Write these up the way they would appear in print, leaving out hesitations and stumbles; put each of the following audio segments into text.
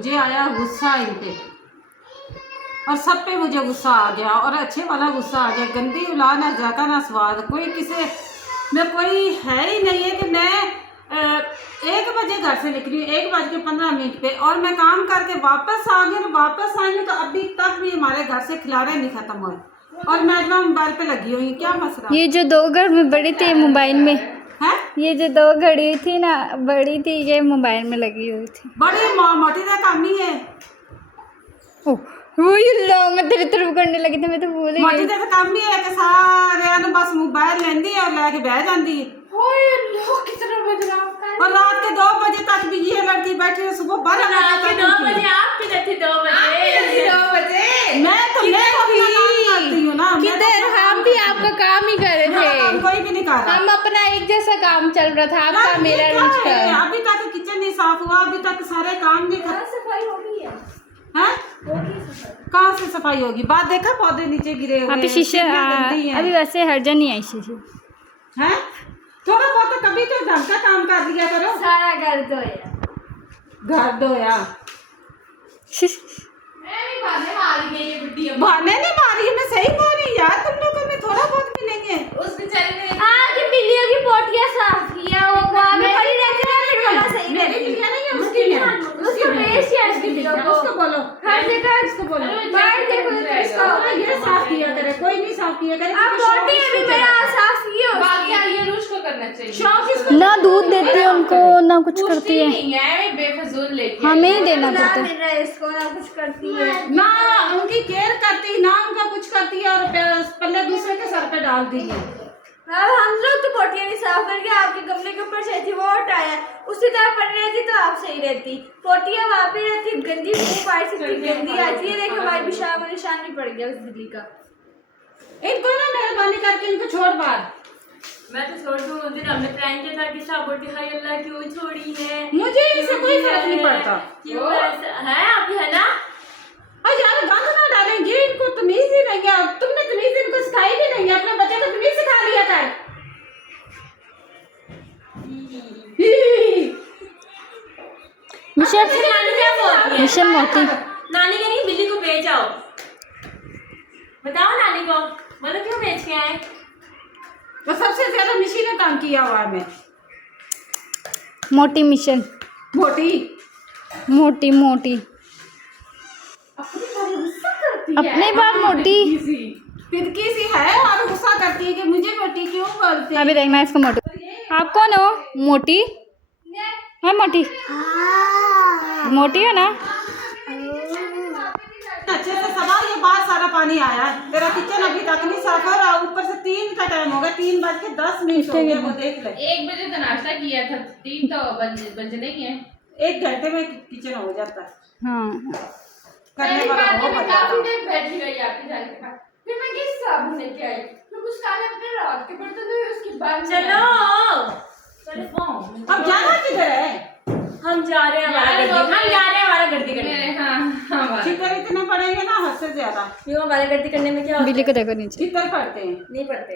मुझे आया गुस्सा इन पे, और सब पे मुझे गुस्सा आ गया, और अच्छे वाला गुस्सा आ गया। गंदी औलाद, ना जाका ना स्वाद, कोई किसी में कोई है ही नहीं है कि मैं 1 बजे घर से निकली, 1:15 पे, और मैं काम करके वापस आ गई। वापस आएंगे तो अभी तक भी हमारे घर से खिलारे नहीं खत्म हुए, और मैं अपना मोबाइल पे लगी हुई। क्या मसला? ये जो 2 घर में बड़ी थी मोबाइल में है, ये जो 2 घड़ी थी ना बड़ी थी, ये मोबाइल में लगी हुई थी। बड़ी मोटी का काम नहीं है। ओह वो मैं तेरी तरफ करने लगी थी, मैं तो भूल ही मोटी गई। का काम नहीं है कि सारे बस मोबाइल लेंदी है और लेके बह जाती है। और रात के 2 बजे तक भी ये लड़की बैठी है, सुबह 12 बजे तक। 2 बजे आप किधर थे? 2 बजे मैं तो करती हूँ ना। किधर? हम भी आपका काम ही कर रहे थे, कोई भी नहीं कर रहा। हम अपना एक जैसा काम चल रहा था, आपका मेरा रोज का। अभी तक किचन नहीं साफ हुआ, अभी तक सारे काम नहीं खत्म। सफाई हो गई है? हैं? कहाँ से सफाई होगी? बात देखा, पौधे नीचे गिरे हुए अभी शीशे अभी वैसे हर्जा नहीं आई शीशे हैं। थोड़ा बहुत तो कभी तो ढंग का काम कर लिया करो। सारा घर धोया, घर धोया, बहाने नहीं मारी, मैं सही बोल रही यार। तुम लोगों में थोड़ा बहुत मिलेंगे। उस बेचारे ने आगे बिल्लियों की पोटियां साफ किया, वो वहां में पड़ी रहती है, फिर वहां सही मेरी बिल्लियां नहीं है, उसकी है। उसको बेच है उसकी बिल्लियों को। उसको बोलो, हर जगह उसको बोलो बाहर देखो तो इसको ये साफ किया करे, कोई नहीं साफ किया करे। अब पोटी अभी मेरा साफ किया, बाकी ये रोज को करना चाहिए। शौक इसको ना दूध देती है उनको, ना कुछ करती है। नहीं है, बेफजूल लेके हमें ही देना ना पड़ता मिल है। रहा है इसको, ना कुछ करती है। ना उनकी केयर करती, ना उनका कुछ करती है, और पल्ले दूसरे के सर पे डाल दी है। अब हम लोग तो पोटियां नहीं साफ करके आपके गमले के ऊपर से थी, वो हटाया, उसी तरह पड़ी रहती तो आप सही रहती। पोटियां वहाँ पे रहती, गंदी मुंह पाई से गंदी आती है। देख हमारी पेशाब में निशान भी पड़ गया उस बिल्ली का। इनको ना मेहरबानी करके इनको छोड़ बाहर। मैं तो छोड़ दूँ, उस दिन हमने प्लान किया था कि शाबोटी हाय अल्लाह क्यों छोड़ी है, मुझे इससे कोई फर्क नहीं पड़ता। क्यों ऐसा है? आप है ना यार गंद ना डालेंगे, इनको तमीज ही नहीं है। तुमने तमीज इनको सिखाई भी नहीं है, अपने बच्चे को तमीज सिखा लिया था। मिशेल नानी क्या बोलती है? मिशेल मोती नानी कहेंगी बिल्ली को बेच आओ। बताओ नानी को, बोलो क्यों बेच के आए? तो सबसे ज्यादा मिशी ने काम किया हुआ है। मैं मोटी मिशेल मोटी मोटी मोटी अपनी बात मोटी तिरकी सी है, और गुस्सा करती है कि मुझे मोटी क्यों बोलते हैं। अभी देखना इसको मोटी। आप कौन हो? मोटी है? मोटी मोटी है ना? अच्छे से सवा, ये बाहर सारा पानी आया है। तेरा किचन अभी तक नहीं साफ हो रहा, ऊपर से 3 का टाइम हो गया, 3:10 हो गए। वो देख ले, 1 बजे तो नाश्ता किया था, 3 तो बजने ही है। 1 घंटे में किचन हो जाता है। हाँ करने वाला हो मैं बता। काफी देर बैठी रही आपके जाने के बाद, फिर मैं किस साबुन लेके आई, मैं कुछ काले अपने रात के बर्तन धोए, उसके बाद चलो अब जाना किधर है? हम जा रहे हैं हमारा गर्दी करने। मेरे हाँ चितर इतने पड़ेंगे ना, हद से ज्यादा। क्यों हमारा गर्दी करने में क्या होता है? बिल्ली को देखो नीचे। चितर पड़ते हैं। नहीं पढ़ते।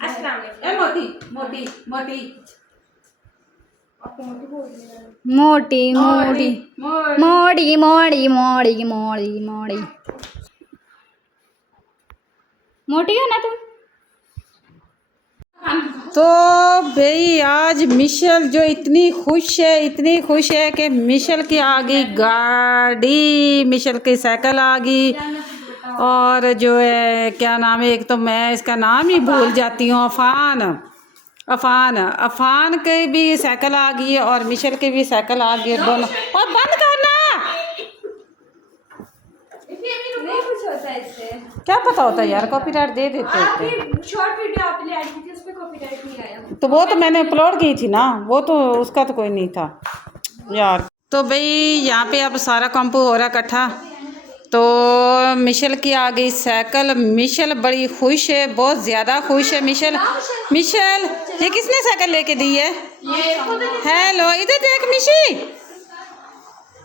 अस्सलाम वालेकुम। ए मोटी मोटी मोटी मोटी मोटी मोटी मोड़ी मोड़ी मोड़ी मोड़ी मोड़ी मोटी हो ना तुम? तो भाई आज मिशेल जो इतनी खुश है कि मिशेल की आ गई गाड़ी, मिशेल की साइकिल आ गई, और जो है क्या नाम है, एक तो मैं इसका नाम ही भूल जाती हूँ, अफान की भी साइकिल आ गई है, और मिशेल की भी साइकिल आ गई है, दोनों। और बंद करना, नहीं कुछ होता है इससे। क्या पता होता है यार, कॉपीराइट दे देते होते हैं। आपकी शॉर्ट वीडियो आपने ऐड की थी, उसमें कॉपीराइट नहीं आया। तो वो तो मैंने अपलोड की थी ना, वो तो उसका तो कोई नहीं था यार। तो भाई यहाँ पे अब सारा कंपो हो रहा इकट्ठा। तो मिशेल की आ गई साइकिल, मिशेल बड़ी खुश है, बहुत ज़्यादा खुश है मिशेल। ये किसने साइकिल लेके दी है? हेलो इधर देख मिशी,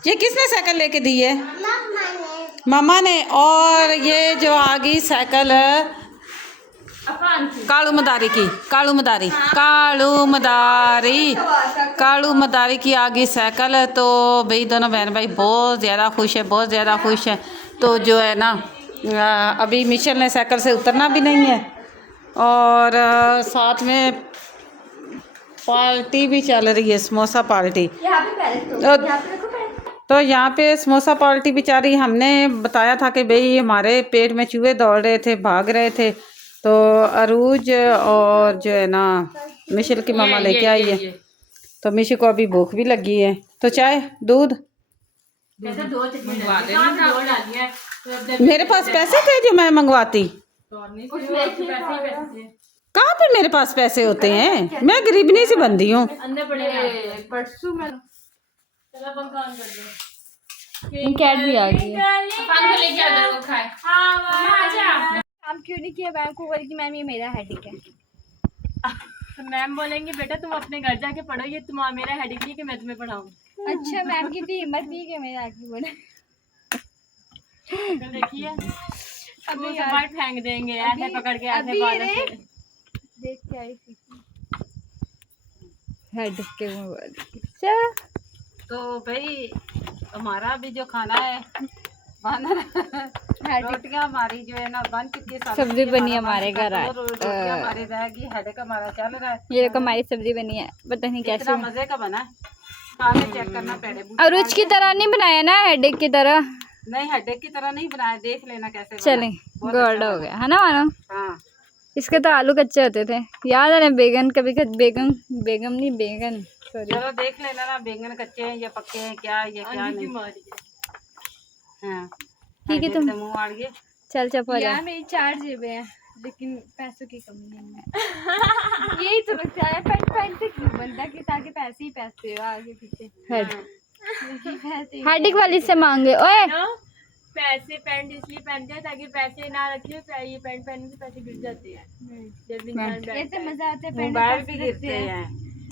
ये किसने साइकिल लेके दी है? मम्मा ने। और ये जो आ गई साइकिल कालू मदारी की, कालू मदारी, कालू मदारी की आ गई साइकिल। तो भाई दोनों बहन भाई बहुत ज़्यादा खुश है, बहुत ज़्यादा खुश है। तो जो है ना अभी मिशेल ने साइकिल से उतरना भी नहीं है और साथ में पार्टी भी चल रही है, समोसा पार्टी। यहाँ पे पहले तो यहाँ पे रखो पहले। तो यहाँ पे समोसा पार्टी भी चल रही। हमने बताया था कि भाई हमारे पेट में चूहे दौड़ रहे थे, भाग रहे थे। तो अरूज और जो है ना मिशेल की मामा लेके आई है। तो मिशेल को अभी भूख भी लगी है। तो चाय दूध मेरे पास पैसे थे जो मैं मंगवाती। कहाँ पे मेरे पास पैसे होते हैं, मैं गरीबनी से बंदी हूँ। कैट भी आ गई है। काम क्यों नहीं किया मैम को, बोल कि मैम ये मेरा हेडेक है। तो मैम बोलेंगे बेटा तुम अपने घर जाके पढ़ो, ये तुम मेरा हेडेक नहीं कि मैं तुम्हें पढ़ाऊँ। अच्छा मैम की भी हिम्मत नहीं कि मेरा आगे बोले। देखिए अभी बाहर फेंक देंगे ऐसे पकड़ के, ऐसे बालों से। देख के आई थी हेड के तो भाई हमारा भी जो खाना है रोटियां हमारी जो है ना बन चुकी है। सब्जी बनी है हमारे घर आज। रोटियां हमारी रहेगी, हेडेक हमारा चल रहा है। ये देखो हमारी सब्जी बनी है, पता नहीं कैसे। कितना मजे का बना है, खाने चेक करना पड़े। अरुज की तरह नहीं बनाया ना, हेडेक की तरह नहीं, हेडेक की तरह नहीं बनाया, देख लेना कैसे बना। चले बहुत गोल्ड अच्छा हो गया है ना मानो। हाँ इसके तो आलू कच्चे होते थे, याद है ना। बेगन कभी बेगन बेगम नहीं बेगन सॉरी। चलो देख लेना ना बेंगन कच्चे हैं या पक्के हैं, क्या ये क्या नहीं। हाँ ठीक है तुम मुँह आड़ गए। चल चपा जा। यार मेरी 4 जेबें हैं लेकिन पैसों की कमी नहीं है। यही तो लगता है पैंट से क्यों बनता कि ताकि पैसे ही पैसे हो आगे पीछे। हेड हेडिक वाली से मांगे ओए। पैसे पैंट इसलिए पहनते हैं ताकि पैसे ना रखे, ये पैंट पहनने से पैसे गिर जाते हैं जब इंसान ये बैठता तो है। मजा आता है मोबाइल भी गिरते हैं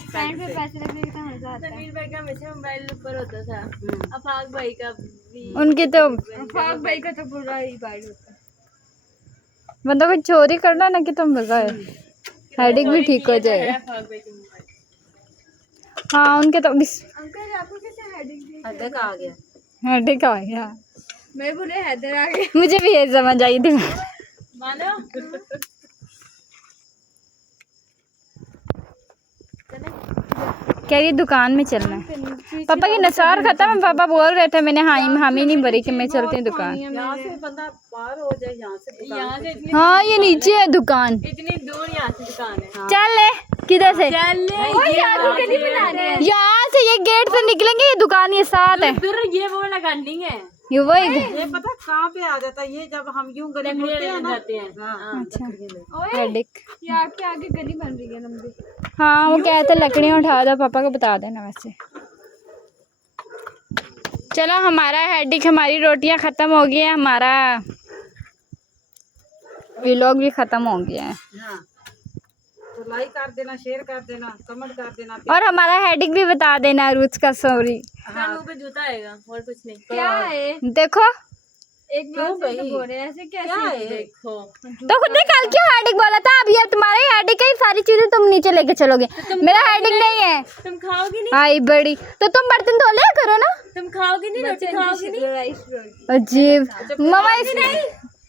पैंट पे पैसे रखने का मजा आता है। समीर भाई का हमेशा मोबाइल ऊपर होता था, अफाक भाई का भी। उनके तो फाक भाई का तो बुरा ही बाइट होता है। बंदा को चोरी करना ना कि तुम लगा है, हेडिक भी ठीक हो जाएगा। अफाक भाई के मोबाइल। हाँ उनके तो अंकल आपको कैसे हेडेक हेडेक आ गया। हेडिक आ गया। मैं बोले हैदर आ गए। मुझे भी ये समझ आई थी। मानो कह रही दुकान में चलना है। पापा की नसार खत्म है, पापा बोल रहे थे। मैंने हाँ ही नहीं भरी कि मैं चलती हूँ दुकान। यहाँ से बंदा पार हो जाए, यहाँ से दुकान पे। इतनी हाँ ये नीचे है दुकान। दूर यहाँ से दुकान है। चल ले किधर से, बनाने यहाँ से ये गेट से निकलेंगे, ये दुकान ये साथ है। फिर ये वो लगानी है, ये वही ये पता कहाँ पे आ जाता है, ये जब हम यूं गली मुड़ते हैं ना। जाते हैं। हाँ, हेडिक। ये आपके आगे गली बन रही है लंबी। हाँ वो कहते लकड़ियाँ उठा दो, पापा को बता देना वैसे। चलो हमारा हेडिक, हमारी रोटियां खत्म हो गई है, हमारा व्लॉग भी खत्म हो गया है। हाँ। तो लाइक कर देना, शेयर कर देना, कमेंट कर देना। और हमारा हेडिक भी बता देना रुच का। सॉरी मुंह पे जूता आएगा और कुछ नहीं। क्या है देखो एक बार से तो बोल रहे हैं ऐसे कैसे। देखो तो खुद ही कल क्यों हेडिक बोला था। अब ये तुम्हारा ही हेडिक है, सारी चीजें तुम नीचे लेके चलोगे। मेरा हेडिक नहीं है। तुम खाओगी नहीं, आई बड़ी तो तुम बर्तन धो लिया करो ना। तुम खाओगी नहीं, रोटी खाओगी नहीं, अजीब मम्मा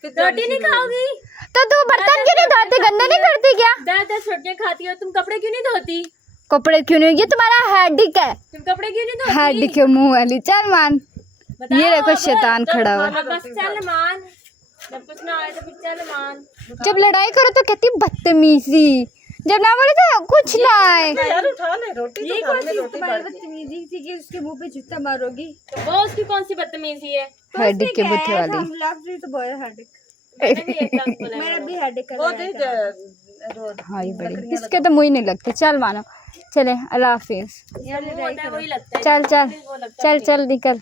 रोटी नहीं खाओगी तो तू बर्तन क्यों नहीं धोती, गंदे नहीं करती क्या। 10 रोटियां खाती हो तुम, कपड़े क्यों नहीं धोती, कपड़े क्यों नहीं, ये तुम्हारा हेडिक है। तुम कपड़े क्यों नहीं धोती। हेडिक के मुंह वाली चल मान। ये देखो शैतान खड़ा हुआ है। बस चल मान, जब कुछ ना आए तो फिर चल मान। जब लड़ाई करो तो कहती बदतमीजी, जब ना बोले तो कुछ ना आए। यार उठा ले रोटी, ये तो कौन खा ले सी रोटी। तुम्हारी बदतमीजी थी कि उसके मुंह पे जूता मारोगी। तो वो उसकी कौन सी बदतमीजी है। हेडिक के बुद्धि वाली। हम लग रही तो बोले हेडेक। मैंने भी एक लाख बोला है। मेरा भी हेडेक कर वो रहा है। दे रोड। हाँ ये बड़ी, इसके तो मुँह ही नहीं लगते। चल मानो चले, अल्लाह हाफिज। यार वो होता है वही लगता है। चल चल चल चल निकल।